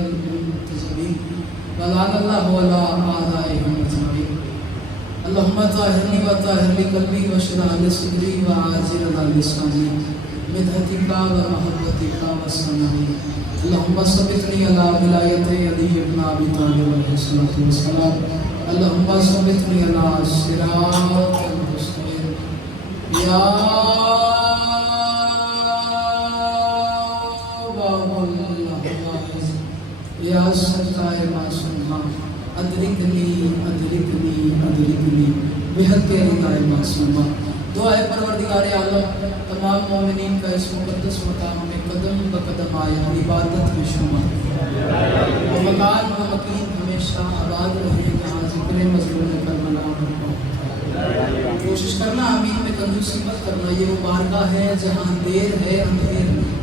المنتجبين ولا الله ولا آبائهم أجمعين اللهم طهرني وطهر لي قلبي واشرح لي صدري وعاجل على لساني مدحتك ومحبتك وسنائي اللهم ثبتني على ولایت علی بن ابی طالب علیہ الصلوۃ والسلام اللهم ثبتني على صراط المستقيم یا یا ستائے معصومہ ادرکنی ادرکنی ادرکنی بحق ردائے معصومہ دعا ہے پروردگار عالم تمام مومنین کا اس مقدس مقام میں قدم بقدم آیا عبادت میں شمع و مکان و مکین ہمیشہ آباد رہے یہاں ذکر مظلوم کربلا برپا کوشش کرنا آمین میں کنجوسی مت کرنا یہ وہ بارگاہ ہے جہاں دیر ہے اندھیر نہیں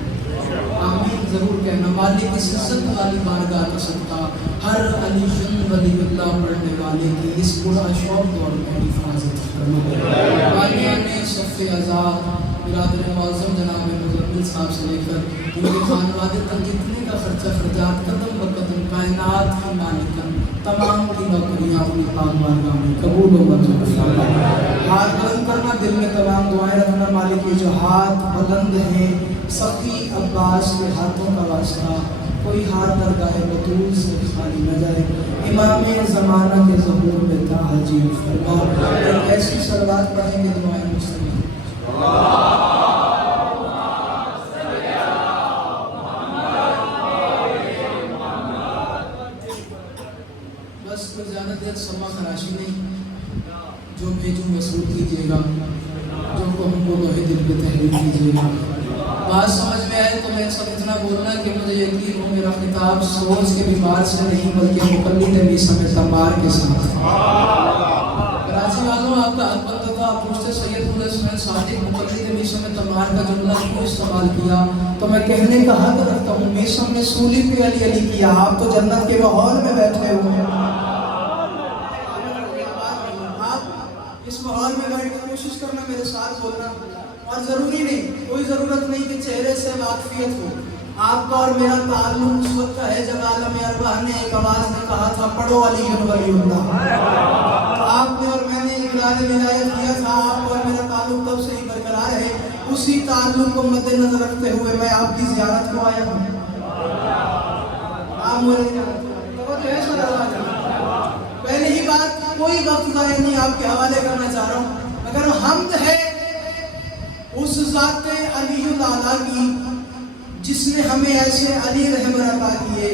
آمین ضرور کہنا مالک اس عزت والی بارگاہ کا صدقہ ہر علی ولی اللہ پڑھنے والے کی اس پورا شوق دور میں حفاظت کرنا بانیان صف آزاد برادر معظم جناب مزمل صاحب سے لے کر ان کے خانوادے تک جتنے کا خرچہ خرچات قدم بقدم کائنات کی مالکن تمام کی نوکریاں اپنی پاک بارگاہ میں قبول و منظور فرما ہاتھ بلند کرنا دل میں تمام دعائیں رکھنا مالک یہ جو ہاتھ بلند ہیں سخی عباس کے ہاتھوں کا واسطہ کوئی ہاتھ درگاہ بطول سے خالی نہ جائے امام زمانہ کے ظہور میں تحجیل فرما ایک ایسی صلوات پڑھیں گے دعائیں مسلم بس کوئی زیادہ دیر سما خراشی نہیں جو بھیجوں وصول کیجیے گا جو کہوں کو لوہے دل پہ تحریر کیجیے گا بات سمجھ میں آئے تو میں سب اتنا بولنا کہ مجھے یقین ہو میرا خطاب سوچ کے بیمار سے نہیں بلکہ مقلد میسا میں تمار کے ساتھ کراچی والوں آپ کا حق بنتا تھا آپ پوچھتے سید حسین صادق مقلد میسا میں تمار کا جملہ کیوں استعمال کیا تو میں کہنے کا حق رکھتا ہوں میسا میں سولی پہ علی علی کیا آپ تو جنت کے ماحول میں بیٹھے ہوئے ہیں آپ اس ماحول میں بیٹھ کے کوشش کرنا میرے ساتھ بولنا اور ضروری نہیں کوئی ضرورت نہیں کہ چہرے سے واقفیت ہو آپ کا اور میرا تعلق اس وقت کا ہے جب عالم ارواح نے ایک آواز نے کہا تھا پڑھو علی ولی اللہ آپ نے اور میں نے اقرار ولایت کیا تھا آپ اور میرا تعلق تب سے ہی برقرار ہے اسی تعلق کو مد نظر رکھتے ہوئے میں آپ کی زیارت کو آیا ہوں پہلے ہی بات کوئی وقت ضائع نہیں آپ کے حوالے کرنا چاہ رہا ہوں اگر حمد ہے اس ذات علی الاعلیٰ کی جس نے ہمیں ایسے علی رحمت عطا کیے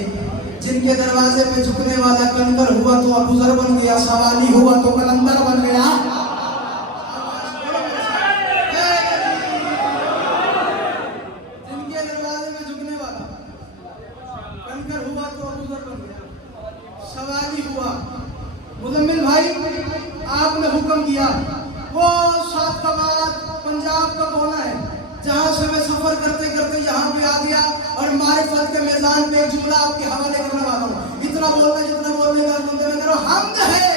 جن کے دروازے پہ جھکنے والا کنکر ہوا تو ابو ذر بن گیا سوالی ہوا تو کلندر بن گیا جن کے دروازے پہ جھکنے والا کنکر ہوا تو ابو ذر بن گیا سوالی ہوا مزمل بھائی آپ نے حکم کیا وہ سات کا بعد پنجاب کا کونا ہے جہاں سے میں سفر کرتے کرتے یہاں پہ آ گیا اور معرفت کے میدان پہ ایک جملہ آپ کے حوالے کرنے والا ہوں اتنا بولنا جتنا بولنے کا بندے میں کرو حمد ہے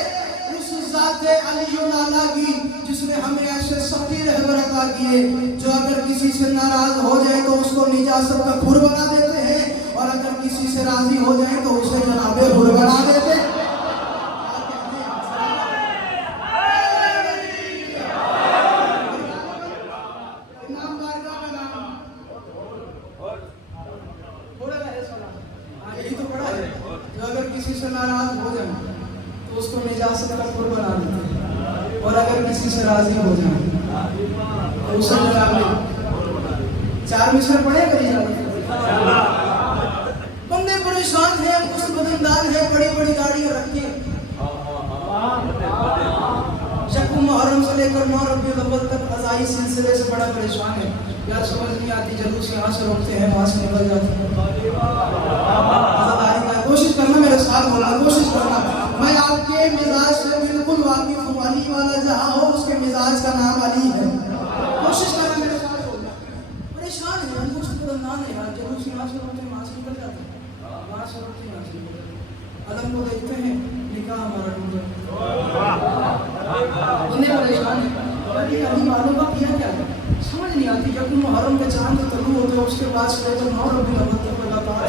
اس ذات علی الاعلیٰ کی جس نے ہمیں ایسے سخی رہبر عطا کیے جو اگر کسی سے ناراض ہو جائے تو اس کو نجاست کا کھر بنا دیتے ہیں اور اگر کسی سے راضی ہو جائے تو اسے جناب حر بنا دیتے ہیں اور اگر کسی سے راضی ہو جائے تو اسے جناب چار مصرع پڑھے کری جاتے بندے پریشان ہیں کچھ بدندان ہیں بڑی بڑی گاڑیاں رکھیں شک محرم سے لے کر 9 ربیع الاول تک قضائی سلسلے سے بڑا پریشان ہے یار سمجھ نہیں آتی جلوس یہاں سے روکتے ہیں وہاں سے نکل جاتے ہیں کوشش کرنا میرے ساتھ بولنا کوشش کرنا میں آپ کے مزاج سے بالکل واقف ہوں علی والا جہاں ہو اس کے مزاج کا نام علی ہے کوشش کرنا میرے ساتھ بولنا پریشان ہے ہم کچھ بدندان ہے یار جلوس یہاں سے روکتے ہیں وہاں سے نکل جاتے ہیں وہاں سے روکتے ہیں یہاں سے نکل جاتے ہیں علم کو دیکھتے ہیں نکاح ہمارا ٹوٹ انہیں پریشان ہے علی والوں کا کیا کیا ہے سمجھ نہیں آتی جب محرم کے چاند طلوع ہوتے ہیں اس کے بعد سے 9 ربیع الاول تک لگاتار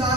4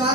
4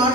8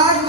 8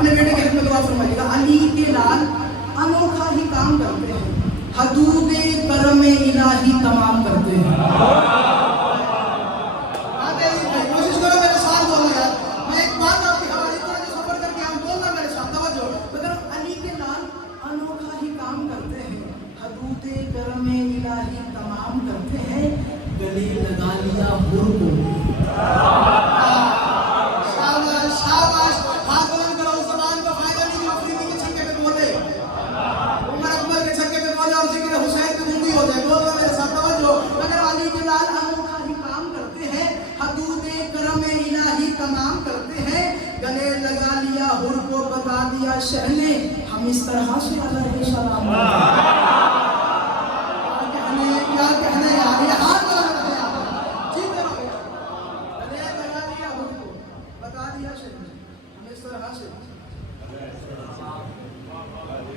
اپنے بیٹے کے حق میں دعا فرمائیے گا. علی کے لال انوکھا ہی کام کرتے ہیں, حدود کرم الہی تمام کرتے ہیں. کوشش کرو میرے ساتھ بولنا یار. میں ایک بات آپ کے حوالے تھوڑا جو سفر کر کے ہم بولنا میرے ساتھ توجہ. مگر علی کے لال انوکھا ہی کام کرتے ہیں, حدود کرم الہی تمام کرتے ہیں, گلے لگا لیا حر کو. شاباش شاباش. ہاتھ بلند کرو, اس زبان کا فائدہ نہیں جو افریدی کے چھکے پہ بولے, عمر اکبر کے چھکے پہ بولے اور ذکر حسین کی گنگی ہو جائے. بولو میرے ساتھ توجہ. مگر علی کے لال انوکھا ہی کام کرتے ہیں, حدود کرم الہی تمام کرتے ہیں, گلے لگا لیا حر کو, بتا دیا شہ نے ہم اس طرح سے علیہ السلام. کیا کہنے یار, یہ ہاتھ بلند کرتے ہیں آپ. ٹھیک ہے, گلے لگا لیا حر کو, بتا دیا شہ نے ہم اس طرح سے,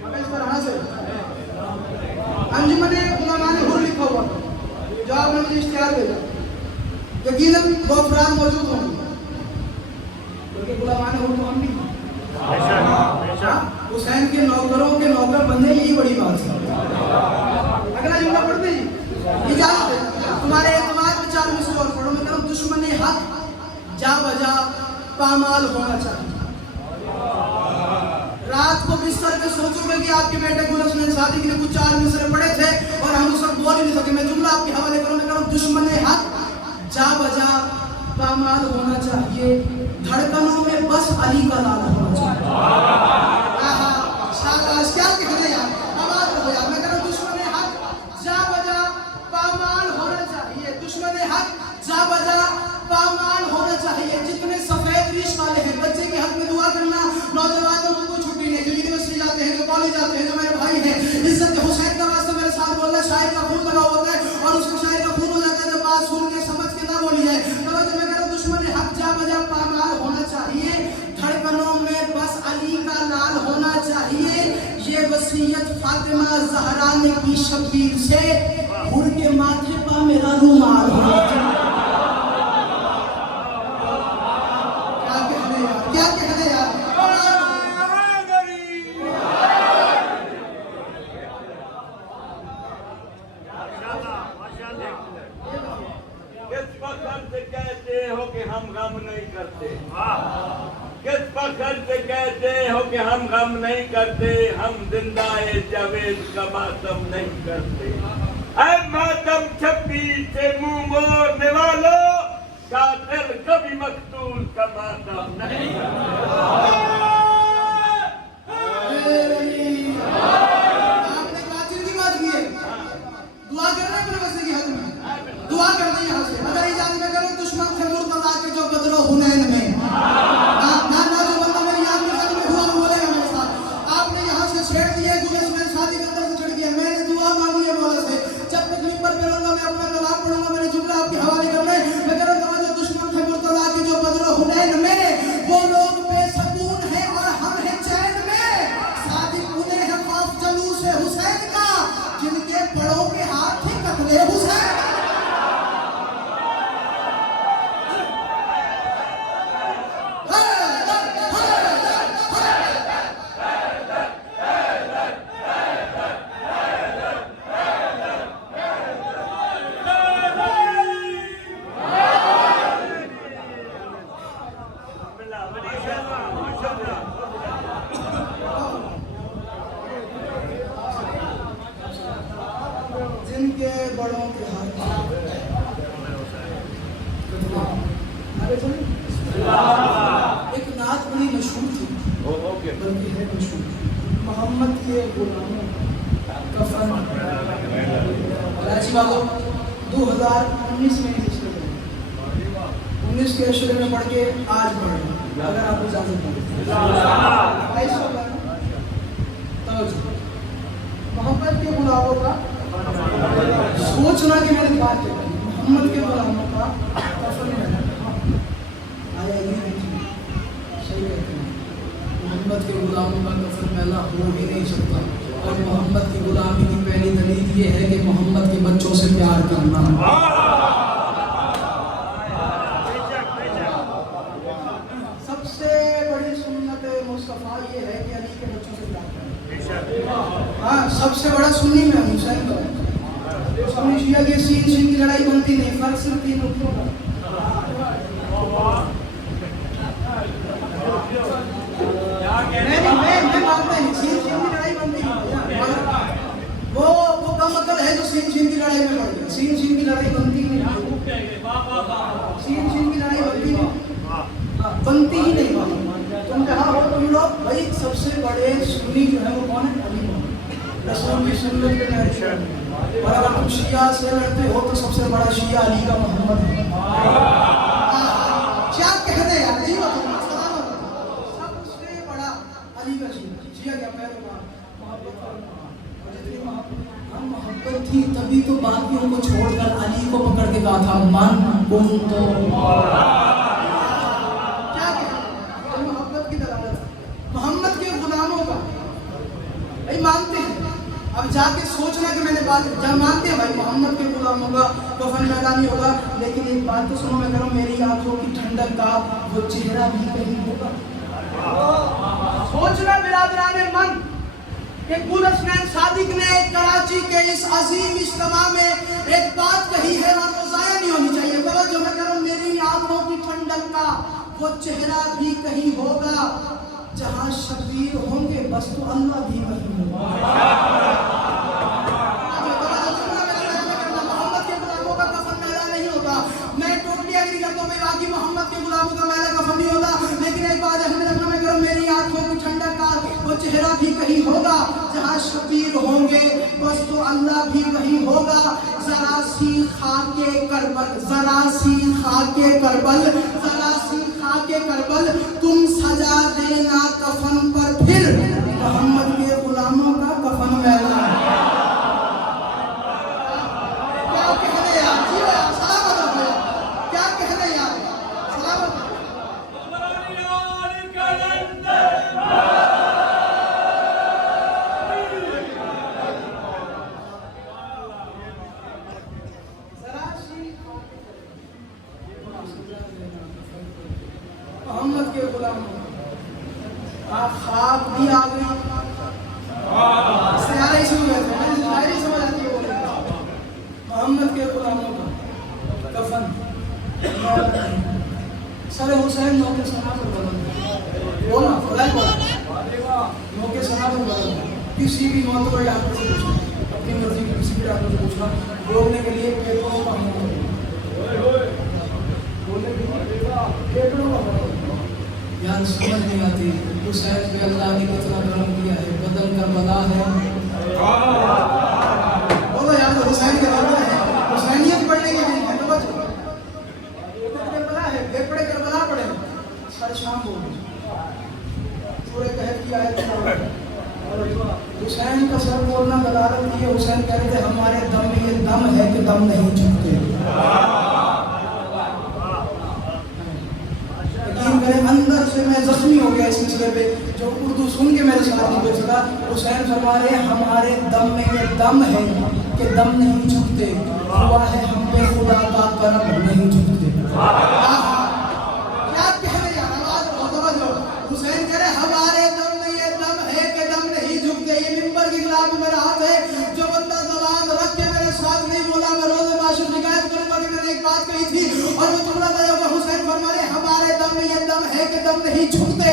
ہم اس طرح سے. انجمن علماء نے حر لکھا ہوا جو آپ نے مجھے اشتہار بھیجا, یقیناً وہ افراد موجود ہوں گے کیونکہ علماء نے حر کو ہم بھی حسین کے نوکروں کے نوکر بننے, یہی بڑی بات ہے. اگلا جملہ پڑھتے ہی اجازت ہے تمہارے اعتماد میں 4 مصرے اور پڑھو. میں کہوں دشمن حق جا بجا پامال ہونا چاہیے. رات کو بستر پہ سوچو گے کہ آپ کے بیٹے گل حسنین صادق نے کچھ 4 مصرے پڑھے تھے اور ہم اس وقت بول ہی نہیں سکے. میں جملہ آپ کے حوالے کروں. میں کہوں دشمن حق جا بجا پامال ہونا چاہیے, دھڑکنوں میں بس علی کا لال ہونا چاہیے. شاباش, کیا کہنے یار, آواز رکھو یار. میں کہہ رہا ہوں دشمن حق جا بجا پامال ہونا چاہیے, دشمن حق جا بجا پامال ہونا چاہیے. جتنے سفید ریش والے ہیں بچے کے حق میں دعا کرنا, نوجوانوں کو کوئی چھٹی نہیں, جو یونیورسٹی جاتے ہیں, جو کالج جاتے ہیں, جو میرے بھائی ہیں, عزت حسین کا واسطہ میرے ساتھ بولنا. شاعر کا خون لگا ہوتا ہے اور اس کو شاعر کا خون ہو جاتا ہے جب بات سن کے سمجھ کے نہ بولی جائے. توجہ, میں کہہ رہا ہوں دشمن حق جا بجا پامال ہونا چاہیے, دھڑکنوں میں بس علی کا لال ہونا چاہیے. یہ وصیت فاطمہ زہرا نے کی شبیر سے, حر کے ماتھے پا میرا رومال ہونا چاہیے. کیا کہنے یار. کس فخر سے کہتے ہو کہ ہم غم نہیں کرتے, کس فخر سے کہتے ہو کہ ہم غم نہیں کرتے, ہم زندہ جاوید کا ماتم نہیں کرتے. اے ماتم 26 سے منہ موڑنے والوں, قاتل کبھی مقتول کا ماتم نہیں کرتے. آپ نے قاتل کی بات کی ہے, دعا کرنا ہے اپنے مسئلے کی حد میں, دعا کرنا ہے یہاں سے. اگر اجازت میں کروں, دشمن تھے مرتضیٰ کے جو بدر و حنین میں, نہ جو بندہ میری یاد میں حد میں ہوا وہ بولے گا میرے ساتھ. آپ نے یہاں سے چھیڑ دیا, گل حسنین صادق کے اندر سے چھڑ دیا. میں نے دعا مانگی ہے مولا سے, جب تک ممبر پہ رہوں گا میں اپنا کلام پڑھوں گا. میں نے جملہ آپ کے حوالے کرنا ہے. میں کہہ رہا ہوں دشمن تھے مرتضیٰ کے جو بدر و حنین میں, وہ لوگ بے سکون ہیں اور ہم ہیں چین میں. صادق انہیں ہے خوف جلوس حسین کا, جن کے بڑوں کے ہاتھ ہی قتل حسین. جن کے بڑوں کے ہاتھ ایک نعت بڑی مشہور تھی, بلکہ ہے مشہور, محمد کے غلاموں کفن. کراچی والوں 2019 میں 19 کے عشرے میں پڑھ کے آج پڑھ رہے ہیں, اگر آپ کو اجازت دیں. محمد کے غلاموں کا سوچنا کہ میں نے بات کیا, محمد کے غلاموں کا کفن ہے. آیا یہ نہیں, صحیح کہتے ہیں, محمد کے غلاموں کا کفن میلا ہو ہی نہیں سکتا. اور محمد کی غلامی کی پہلی دلیل یہ ہے کہ محمد کے بچوں سے پیار کرنا. سب سے بڑی سنت صفا یہ ہے کہ علی کے بچوں سے پیار کریں. ہاں سب سے بڑا سنی میں ہوں حسین کا. سنی شیعہ کی سین کی لڑائی بنتی نہیں, فرق صرف 3 نقطوں کا. میں مانتا ہوں سین کی لڑائی بنتی نہیں. وہ کم عقل ہے جو سین کی لڑائی میں پڑ گیا. سین کی لڑائی بنتی نہیں. سین کی لڑائی بنتی ہی نہیں. تم جہاں ہو تم لوگ بھائی سب سے بڑے سنی جو ہے وہ کون ہے؟ علی محمد رسول کی سنت کے محرم. اور اگر تم شیعہ سے لڑتے ہو تو سب سے بڑا شیعہ علی کا محمد ہے. کیا کہنے یار, نہیں سب سے بڑا علی کا شیعہ کیا کہہ رہا ہم محبت تھی تبھی تو باقیوں کو چھوڑ کر علی کو پکڑ کے کہا تھا من کن تو. محبت کی دلالت محمد کے غلاموں کا بھائی مانتے ہیں. اب جا کے سوچنا کہ میں نے بات جب مانتے ہیں بھائی محمد کے غلاموں کا کفن میدانی ہوگا, لیکن ایک بات تو سنو میں کروں, میری آنکھوں کی ٹھنڈک کا وہ چہرہ بھی کہیں ہوگا. سوچنا برادران من کہ گل حسنین صادق نے کراچی کے اس عظیم اجتماع میں ایک بات کہی ہے اور وہ ضائع نہیں ہونی چاہیے. توجہ میں کروں, میری آنکھوں کی ٹھنڈک کا وہ چہرہ بھی کہیں ہوگا. جہاں شبیر ہوں گے بس تو اللہ بھی وہیں ہوگا. محمد کے غلاموں کا کفن میلہ نہیں ہوگا. میں ٹوٹلی ایگری کرتا ہوں, میں باقی محمد کے غلاموں کا میلہ کفن نہیں ہوگا, لیکن ایک بات ہمیں رکھنا میں کروں, میری آنکھوں کی ٹھنڈک کا وہ چہرہ بھی کہیں ہوگا. جہاں شبیر ہوں گے بس تو اللہ بھی وہیں ہوگا. ذرا سی خاکے کربل, ذرا سی خاکے کربل, ذرا سی خاکے کربل تم سجا دینا کفن پر, پھر محمد کے غلاموں کا کفن میلہ. کیا کہنے یار, جی سلامت ہو, کیا کہنے یار, سلامت ہو. محمد کے غلاموں خواب بھی آ گئی. سیارے شروع ہوئے تھے, شاعری سمجھ آتی ہے. محمد کے غلاموں کا کفن سر حسین نو کے سنا پر بدل بولنا خدا بولا نو کے سنا پر بدل. کسی بھی موت کو ڈاکٹر سے پوچھنا, اپنی مرضی کی کسی بھی ڈاکٹر سے پوچھنا, بولنے کے لیے پیپروں کا بولنے کے لیے پیپروں کا یار سمجھ نہیں آتی. حسین پہ اللہ نے کتنا کرم کیا ہے, بدل کر بلا ہے. بولو یار تو حسین کا بلا ہے, حسینیت پڑھنے کے لیے ہے. تو بچو کربلا ہے, بے پڑے کربلا پڑھے, سر شام بولے سورہ کہف کی آیت حسین کا سر بولنا دلالت کی ہے. حسین کہہ رہے تھے ہمارے دم میں یہ دم ہے کہ دم نہیں جھکتے. اندر سے میں زخمی ہو گیا اس مسئلے پہ, جو اردو سن کے میرے ساتھ نہیں بول سکا. حسین فرما رہے ہمارے دم میں یہ دم ہے کہ دم نہیں جھکتے, ہوا ہے ہم پہ خدا کا کرم نہیں جھکتے. کیا کہہ رہے ہیں, آواز بہت ہو. حسین کہہ رہے ہمارے دم میں یہ دم ہے کہ دم نہیں جھکتے. یہ ممبر کی خلاف میرا ہاتھ ہے, جو بندہ زبان رکھ کے میرے ساتھ نہیں بولا میں روز معاشر شکایت کروں گا کہ میں نے ایک بات کہی تھی اور وہ جملہ بھائی ہوگا. حسین فرما رہے ہمارے دم میں یہ دم ہے کہ دم نہیں جھکتے,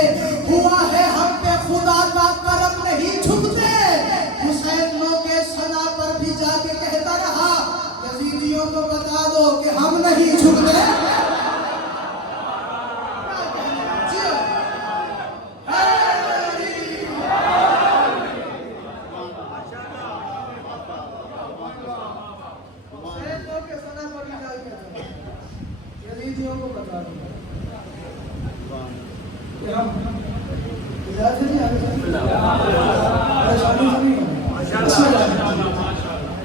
ہوا ہے ہم پہ خدا کا کرم نہیں جھکتے. حسین نو کے سنا پر بھی جا کے کہتا رہا یزیدیوں کو بتا دو کہ ہم نہیں جھکتے. یزیدیوں کو بتا دو کہ ہم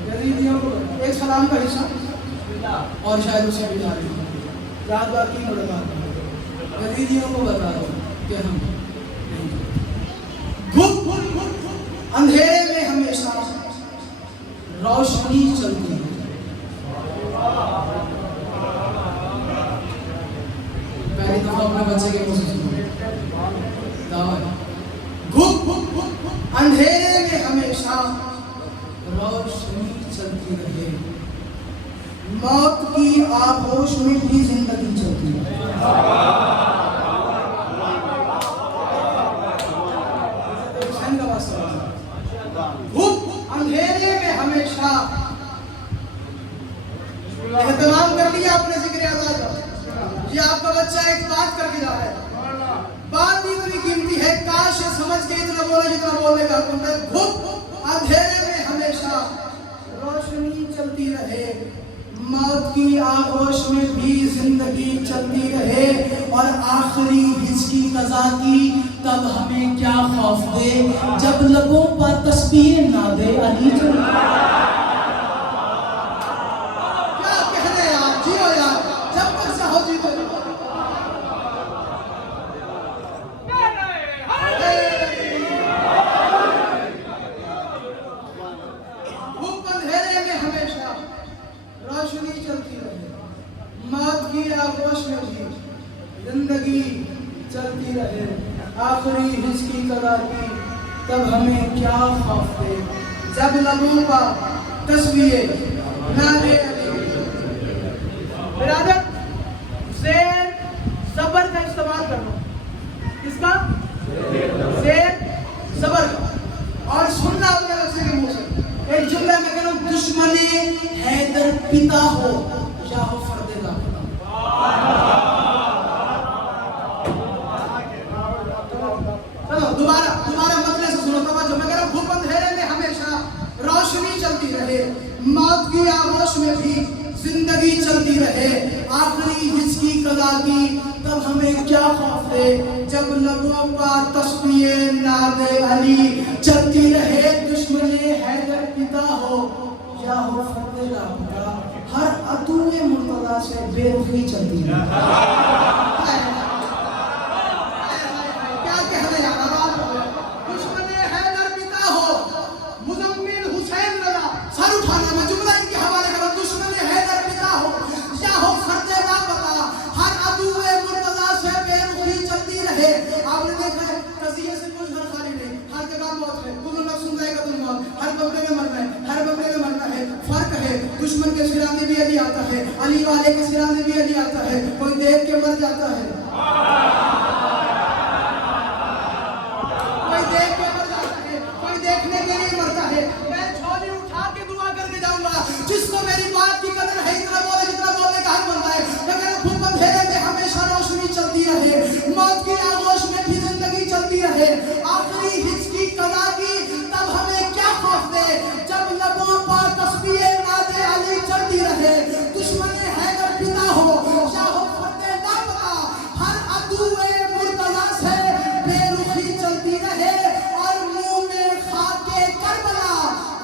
یزیدیوں کو ایک سلام کا حصہ اور شاید اسے بھی یاد باقی بڑھا. یزیدیوں کو بتا دو کہ ہم اندھیرے میں ہمیشہ روشنی چلتی ہے. پہلی دفعہ اپنے بچے کے کوشش دعوت اندھیرے میں ہمیشہ روشنی چلتی رہے، موت کی آغوش میں بھی زندگی چلتی رہے۔ اندھیرے میں ہمیشہ اہتمام کر لیا اپنے ذکر آزاد کا۔ یہ آپ کا بچہ ایک بات کر کے جا رہا ہے، بات اتنی قیمتی ہے، کاش یہ سمجھ کے اتنا بولے جتنا بولنے کا حکم ہے۔ اندھیرے میں ہمیشہ روشنی چلتی رہے، موت کی آغوش میں بھی زندگی چلتی رہے، اور آخری حص کی قضا کی تب ہمیں کیا خوف دے، جب لبوں پر تسبیح ناد علی چلے۔ کیا کہنے یار، جیو یار، جب تک سے ہو جیتو۔ اندھیرے میں ہمیشہ روشنی چلتی رہے، موت کی آغوش میں بھی زندگی چلتی رہے، آخری حص کی قضا کی تب ہمیں کیا خوف دے، جب لبوں پر تسبیح ناد علی۔ برادر، زیر صبر کا استعمال کرنا، کس کا؟ زیر صبر کا، اور سننا اپنے رسول کے منہ سے۔ ایک جملہ میں کہنا ہوں، دشمن حیدر پتا ہو یا ہو فرد لاپتا۔ چلو دوبارہ مطلب سے سنو، توجہ میں کہہ رہا ہوں، خوب اندھیرے میں ہمیشہ روشنی چلتی رہے، موت کی آغوش میں بھی زندگی چلتی رہے، آخری حص کی قضا کی تب ہمیں کیا خوف دے، جب لبوں پر تسبیح ناد علی چلتی رہے، دشمن حیدر پتا ہو یا ہو فرد لاپتا، ہر عدو مرتضیٰ سے بے رخی چلتی رہے۔ کیا کہنے یار، آواز ہو، دشمن حیدر پتا ہو، مزمل حسین رضا، سر اٹھانا، میں جملہ ان کے حوالے کرا، دشمن حیدر پتا ہو یا ہو فرد لاپتا، ہر عدو مرتضیٰ سے بے رخی چلتی رہے۔ آپ نے دیکھا ہے قضیے سے کچھ گھر خالی نہیں، ہر جگہ موت ہے، کل نفس ذائقۃ الموت، ہر بکرے میں مرنا ہے، ہر بکرے میں مرنا ہے۔ فرق ہے، دشمن کے سرانے بھی علی آتا ہے، علی والے کے سرانے بھی علی آتا ہے، کوئی دیکھ کے مر جاتا ہے، کوئی دیکھ کے مر جاتا ہے، کوئی دیکھنے کے لیے مرتا ہے۔ میں جھولی اٹھا کے دعا کر کے جاؤں گا، جس کو میری بات کی قدر ہے، اتنا بولے جتنا بولنے کا حق بنتا ہے۔ مگر خوب اندھیرے میں ہمیشہ روشنی چلتی رہے، موت کی آغوش میں بھی زندگی چلتی رہے، آخری حص کی قضا کی تب ہمیں کیا خوف دے، جب لبوں پر تسبیح ناد علی چلتی رہے، دشمن حیدر پتا ہو یا ہو فرد لاپتا، ہر عدو مرتضیٰ سے بے رخی چلتی رہے، اور منہ میں خاک کربلا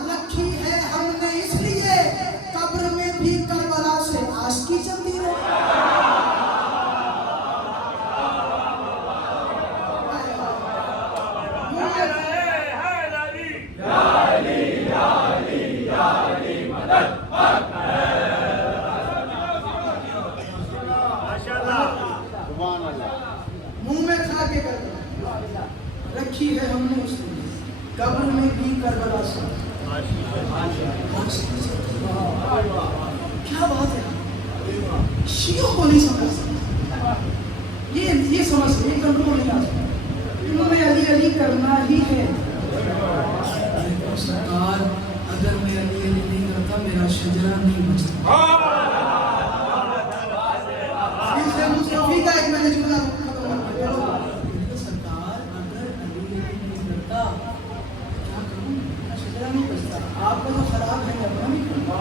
رکھی ہے ہم نے اس لیے، قبر میں بھی کربلا سے عاشقی چلتی رہے۔ منہ میں کھا کے کربلا رکھی ہے ہم نے اس لیے، قبر میں بھی کربلا سے۔ کیا بات ہے، شیعوں کو نہیں سمجھ سکتا، یہ سمجھ سکتے، یہ کنٹرول نہیں آ سکتا، انہوں نے علی علی کرنا ہی ہے۔ سرکار، اگر میں علی علی نہیں کرتا میرا شجرہ نہیں بچتا۔ مصطفی کا ایک میں نے جملہ سرکار، اگر علی علی نہیں کرتا کیا کروں، میرا شجرہ نہیں بچتا، آپ کا تو خراب ہے اپنا نہیں کرتا۔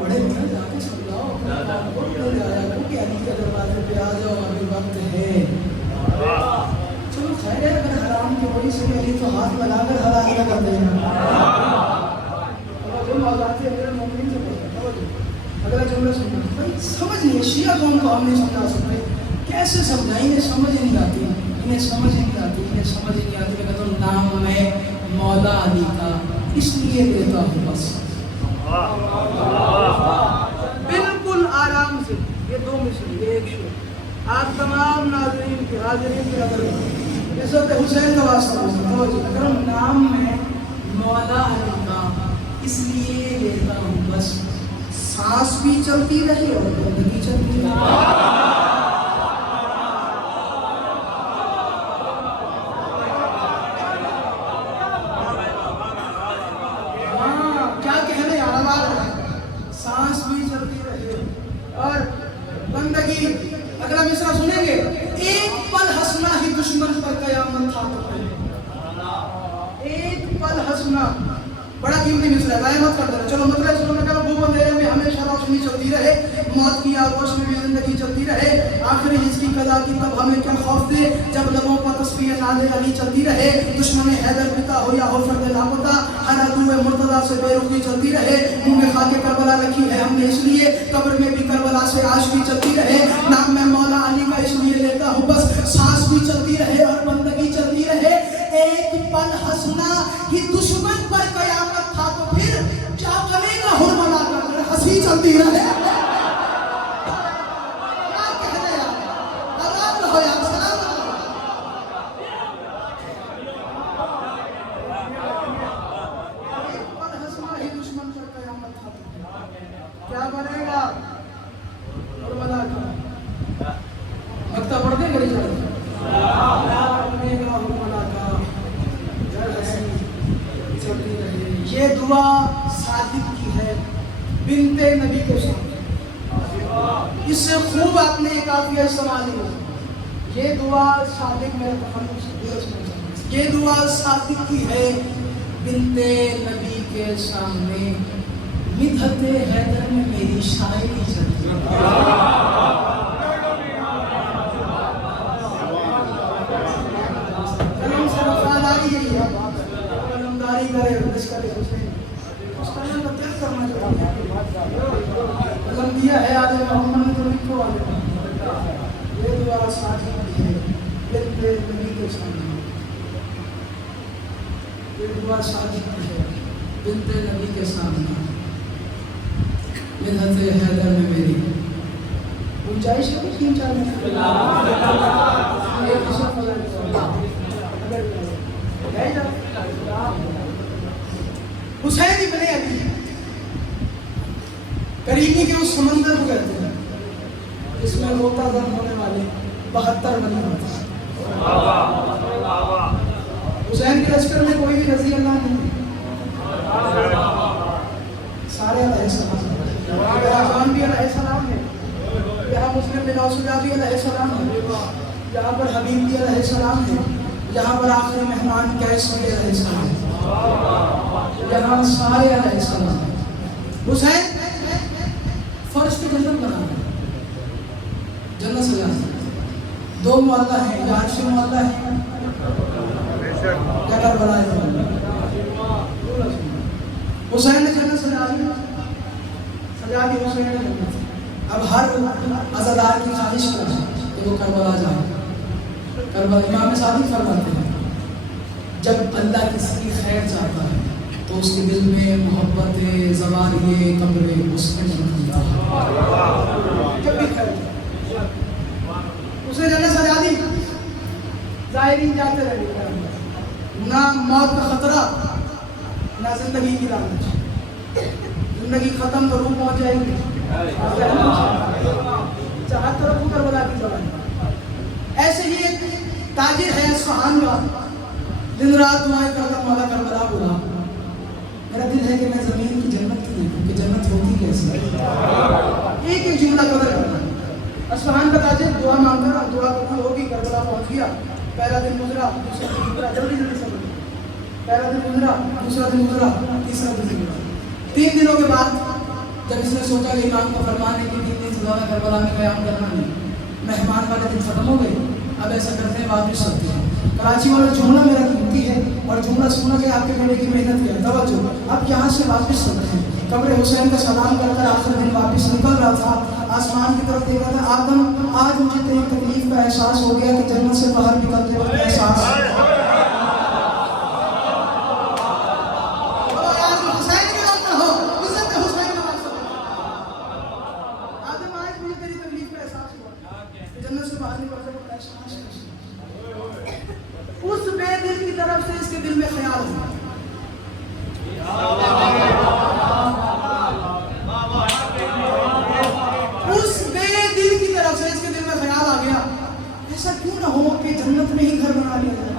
بڑے بڑے جا کے سمجھاؤ کہ علی کے دروازے پہ آ جاؤ، ابھی وقت ہے۔ چلو خیر ہے، اگر حرام کی وجہ سے علی تو ہاتھ لگا کر حلال نہ کر دینا۔ اگلا جملہ سننا، بھائی سمجھ نہیں، شیعہ قوم کو ہم نہیں سمجھا سکتے، کیسے سمجھائیں، انہیں سمجھ نہیں آتی، انہیں سمجھ نہیں آتی، انہیں سمجھ نہیں آتی۔ میں کہتا ہوں نام میں مولا علی کا اس لیے دیتا ہوں بس، بالکل آرام سے۔ یہ دو مصرے، یہ ایک شعر، آپ تمام ناظرین کی حاضرین کی نظر میں عزت حسین کا واسطہ اکرم نام میں مولا علی کا اس لیے لیتا ہوں بس سانس بھی چلتی رہے اور زندگی چلتی رہے. کیا کہنے یار آواز رہے سانس بھی چلتی رہے اور بندگی. اگلا مصرع سنیں گے. ایک پل ہنسنا ہی دشمن پر قیامت تھا تو ایک پل ہنسنا بڑا قیمتی مصرع ہے. ضائع مت کر دینا. چلو مطلب سنو میں کہا وہ اندھیرے میں ہمیشہ روشنی چلتی رہے موت کی آغوش میں بھی زندگی چلتی رہے آخری جس کی قضا کی تب ہمیں کیا خوف دے جب لبوں پر تسبیح ناد علی چلتی رہے دشمن حیدر پتا ہو یا ہو فرد لاپتہ ہر عدو مرتضیٰ سے بے رخی چلتی رہے منہ میں خاک کربلا رکھی ہے ہم نے اس لیے قبر میں بھی کربلا سے عاشقی چلتی رہے نام میں مولا علی کا اس لیے لیتا ہوں بس سانس بھی چلتی رہے اور بندگی چلتی رہے. ایک پل ہنسنا یہ دشمن پر قیامت تھا تو پھر کیا بنے گا ہرملا کر ہنسی چلتی رہے. کیا کہنے یار آباد رہو یار سلام ایک پل ہنسنا ہی دشمن پر قیامت تھا تو کیا بنے گا ہرملا کر مکتب پڑھتے گڑی چلتے یہ دعا صادق کی ہے بنت نبی کے سامنے. اس سے خوب آپ نے کافی استعمال ہوا. یہ دعا صادق میرے یہ دعا صادق کی ہے بنت نبی کے سامنے مدحت حیدر میں میری شاعری چلتی ہے. دیا ہے آج محمد نے تو لکھو والے یہ دعا صادق ہے بنت نبی کے سامنے. یہ دعا صادق ہے بنت نبی کے سامنے مدحت حیدر میں میری گنجائش ہے 3-4 منٹ. حسین ابن علی کریمی کے اس سمندر کو کہتے ہیں جس میں روتا دم ہونے والے 72 بندے ہوتے ہیں. حسین کے لشکر میں کوئی بھی رضی اللہ نہیں سارے علیہ السلام یہاں خان بھی علیہ السلام ہے یہاں مسلم بن عوف بھی علیہ السلام ہے یہاں پر حبیب بھی علیہ السلام ہے یہاں پر آخری مہمان قیس بھی علیہ السلام یہاں سارے علیہ السلام. حسین فرش کو جنت بنا جنت سجا 2 معلّہ ہیں یا عرش معلّہ ہے یا کربلا ہے. حسین نے جنت سجا دی حسین نے جنت. اب ہر عزادار کی خواہش کرے کہ وہ کربلا جائے. کربلا امام صادق فرماتے ہیں جب اللہ کسی کی خیر چاہتا ہے تو اس کے دل میں محبت زواریے قبر اس میں جنتا ہے. جب بھی خیر اسے جنت سجا دی ظاہرین جاتے رہے نہ موت کا خطرہ نہ زندگی کی لالچ. زندگی ختم تو روح پہنچ جائے گی چاہت تو رکھو کربلا کی طرح. ایسے ہی ایک تاجر ہے اصفہان کا دن رات دعائیں کرتا مولا کربلا بلا. میرا دل ہے کہ میں زمین کی جنت کی دیکھوں کہ جنت ہوتی کیسے. ایک جملہ قدر کرنا. اصفہان کا تاجر دعا مانگا دعا قبول ہوگی کربلا پہنچ گیا. پہلا دن گزرا دوسرا دن گزرا جلدی سب پہلا دن گزرا دوسرا دن گزرا تیسرا دن گزرا. 3 دنوں کے بعد جب اس نے سوچا کہ امام کو فرمان ہے کہ 3 دن سے زیادہ کربلا میں قیام کرنا نہیں مہمان والے دن ختم ہو گئے اب ایسا کرتے ہیں واپس سکتے ہیں. کراچی والا جملہ میرا قیمتی ہے اور جملہ سنا کہ آپ کے بیٹے کی محنت کیا توجہ. اب یہاں سے واپس سکتے ہیں قبر حسین کا سلام کر کر آخر دن واپس نکل رہا تھا آسمان کی طرف دیکھا تھا آدم آج مجھے تیری تکلیف کا احساس ہو گیا کہ جنت سے باہر نکلتے وقت احساس دل میں خیال ہو. اس بے دل کی طرف سے اس کے دل میں خیال آ گیا ایسا کیوں نہ ہو کہ جنت میں ہی گھر بنا لیا جائے.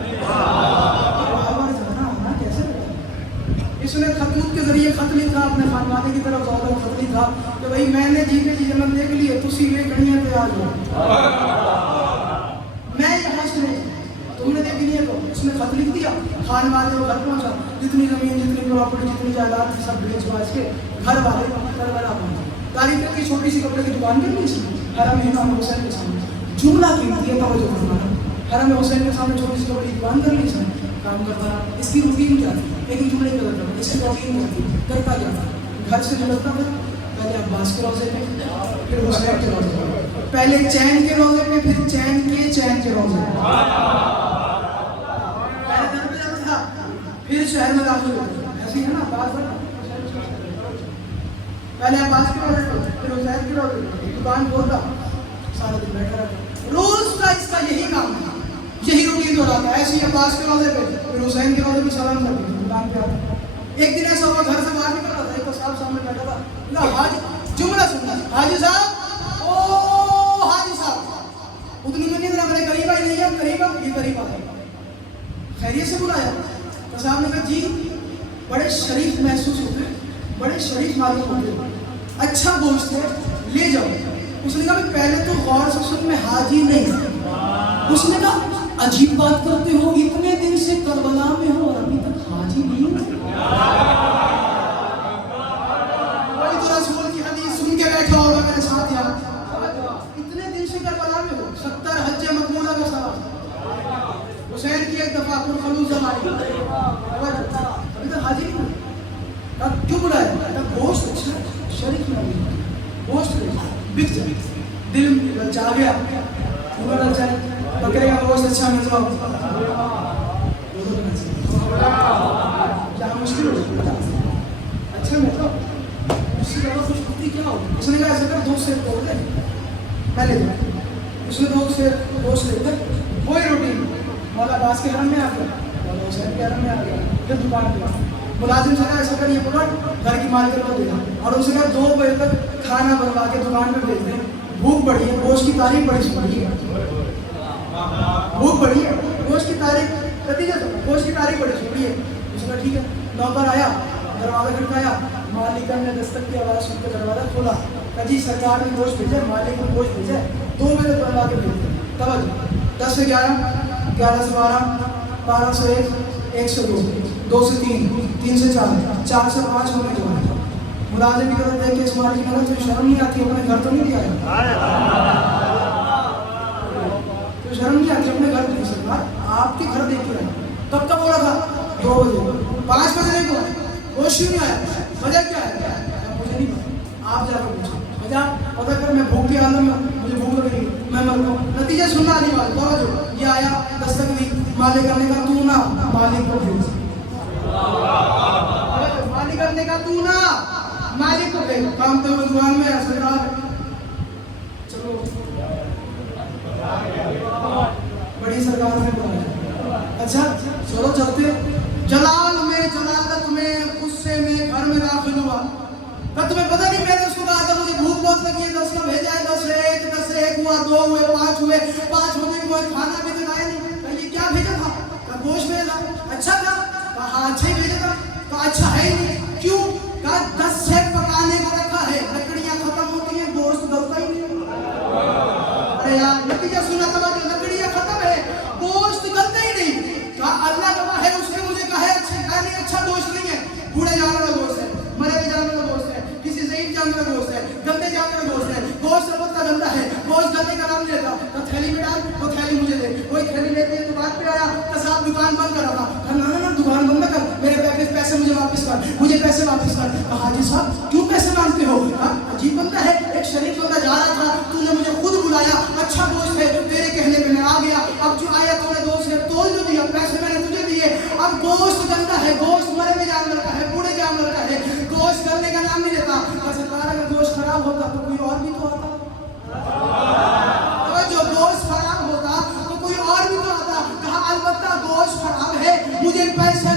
اس نے خطوط کے ذریعے خط لکھا اپنے خانوادے کی طرف زیادہ خط لکھا کہ بھائی میں نے جی کے جی جنت دیکھ لی ہے, تسی میں کڑیاں تیار ہو, میں یہاں سے تم نے دیکھ لی ہے. تو اس نے خط لکھ دیا, خانوادے کو گھر پہنچا, جتنی زمین جتنی پراپرٹی جتنی جائیداد تھی سب بیچ باچ کے گھر والے کربلا پہنچے. تاریخ کی چھوٹی سی کپڑے کی دکان کر لی اس نے حرم امام حسین کے سامنے. جملہ قیمتی ہے, توجہ فرمانا. حرم حسین کے سامنے چھوٹی سی کپڑے کی دکان کر لی اس نے, کام کرتا رہا. اس کی روٹین کیا تھی, ایک ہی جملے کا کرتا, اس کی روٹین کیا تھی, کرتا کیا تھا. گھر سے نکلتا تھا پہلے عباس کے روزے پہ, پھر حسین کے روزے پہ, پہلے چین کے روزے پہ, پھر چین کے روزے پہ, پہلے گھر پہ جاتا تھا, پھر شہر میں داخل ہوتا. ایسی ہے نا بات, پہلے عباس کے روزے پہ, پھر حسین کے روزے پہ, دکان کھولتا, سارا دن بیٹھا رہتا. روز کا اس کا یہی کام تھا, یہی روٹین دہراتا. ایسے ہی عباس کے روزے پہ, پھر حسین کے روزے پہ سلام کرتے, دکان پہ آتا. ایک دن ایسا ہوا گھر سے باہر نکل رہا تھا, ایک تو صاحب سامنے بیٹھا تھا, حاجی جملہ سننا, حاجی صاحب, او حاجی صاحب, اتنی منی ذرا میرے قریب آئی نہیں ہے, قریب آ, یہ قریب آ گئے, خیریت سے بلایا. تو صاحب نے کہا جی بڑے شریف محسوس ہوتے, بڑے شریف معلوم ہوتے, اچھا گوشت ہے لے جاؤ. اس نے کہا پہلے تو غور سے سن, میں حاجی نہیں. اس نے کہا عجیب بات کرتے ہو, اتنے دن سے کربلا میں ہو اور ابھی تک حاجی نہیں ہو. وہی تو رسول کی حدیث سن کے بیٹھا ہوگا میرے ساتھ یار. اتنے دن سے کربلا میں ہو, 70 حج مقبولہ کا ثواب. حسین کی ایک دفعہ پر خلوص زمائی, ابھی تک حاجی نہیں ہو. کیوں بلایا؟ گوشت اچھا شریک میں, گوشت بک جائے, دل للچا گیا, بکرے کا گوشت اچھا مل جاؤ, کیا مشکل ہو اچھا مل جاؤ, اس سے زیادہ خوش ہوتی کیا ہو. اس نے کہا ایسا کر 2 سیر توڑ دے, میں لے جاؤں. اس نے 2 سیر گوشت لے کر وہی روٹین, مولا عباس کے حرم میں آ گیا, مولا حسین کے حرم میں آ گیا, پھر دکان پہ ملازم سے کہا ایسا کر یہ پکڑ گھر کی مالک کو دے, اور اس نے کہا 2 بجے تک کھانا بنوا کے دکان پہ بھیج دیں, بھوک بڑی ہے, گوشت کی تاریخ بڑی سنی ہے, بھوک بڑی ہے, گوشت کی تاریخ, نتیجہ گوشت کی تاریخ بڑی سنی ہے. اس نے ٹھیک ہے. نوکر آیا, دروازہ کھٹکایا, مالک نے دستک کی آواز سن کے دروازہ کھولا, کہا جی سرکار نے گوشت بھیجا, مالک نے گوشت بھیجا, 2 بجے بنوا کے بھیج دیں. توجہ 10 سے 11, 11 سے 12, 12 سے 1, 1 سے 2, 2 سے 3, 3 سے 4, 4 سے 5 ہونے کے بعد ملازم کی طرف دیکھ کے اس مالک نے تو شرم نہیں آتی, اپنے گھر تو نہیں دیا ہے, تو شرم نہیں آتی اپنے گھر نہیں سکتا, آپ کے گھر دیکھ کے آئے. کب کب ہو رہا تھا؟ 2 بجے, 5 بجے نہیں ہوا, ہوش کیوں نہیں آیا, وجہ کیا ہے؟ مجھے نہیں پتا, آپ جا کر پوچھو. وجہ پتا کر, میں بھوک کے عالم میں, مجھے بھوک لگی, میں مر رہا ہوں. نتیجہ سننا نہیں بات, توجہ. یہ آیا, دستک دی, مالک نے کہا تو نہ, مالک کو بھیج. مالک نے کہا تو نہ, مالک کو بھیج. کام تو دکان میں ایسے رہا, چلو بڑی سرکار نے بلایا, اچھا چلو چلتے. جلال میں, جلالت میں, غصے میں گھر میں داخل ہوا. تمہیں پتہ نہیں, میں نے اس کو کہا تھا مجھے بھوک بہت لگی ہے, 10 کا بھیجا ہے, 10 سے 1, 10 سے 1 ہوا, 2 ہوئے, 5 ہوئے, 5 ہونے کے بعد کھانا بھی دکھایا نہیں. یہ کیا بھیجا تھا؟ کہا گوشت بھیجا. اچھا تھا؟ کہا ہاں اچھا ہی بھیجا تھا. کہا اچھا ہے ہی نہیں, کیوں؟ کہا 10 سے پکانے کو رکھا ہے, لکڑیاں ختم ہوتی ہیں, گوشت گلتا ہی نہیں. ارے یار نتیجہ سنا تھا, لکڑیاں ختم ہے, گوشت گلتا ہی نہیں. کہا اللہ گواہ ہے, اس نے مجھے کہا ہے اچھا گوشت نہیں ہے, بوڑھے جانور کا گوشت ہے, مرے ہوئے جانور کا گوشت ہے, کسی ضعیف جانور کا گوشت ہے, گندے جانور کا گوشت ہے, گوشت البتہ گندا ہے, گوشت گندے کا نام لیتا. تو تھیلی میں ڈال, وہ تھیلی مجھے دے. وہی تھیلی لے کے دکان پہ آیا, تو صاحب دکان بند کر رہا تھا. نہ دکان بند نہ کر, میرے پیسے مجھے واپس کر, مجھے پیسے واپس کر. کہا حاجی صاحب کیوں پیسے مانگتے ہو؟ عجیب بندہ ہے, ایک شریف بندہ جا رہا تھا, تو نے مجھے خود بلایا, اچھا گوشت ہے, تیرے کہنے پہ میں آ گیا, اب جو آیا تو نے 2 سے تول جو دیا, پیسے میں نے تجھے دیے, اب گوشت گندا ہے, گوشت مرے ہوئے جانور کا ہے, بوڑھے جانور کا ہے, گوشت گلنے کا نام نہیں لیتا. سرکار اگر گوشت خراب ہوتا تو کوئی اور بھی تو آتا, جو گوشت خراب ہوتا تو کوئی اور بھی تو آتا. کہا البتہ گوشت خراب ہے, مجھے پیسے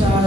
4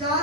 4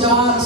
4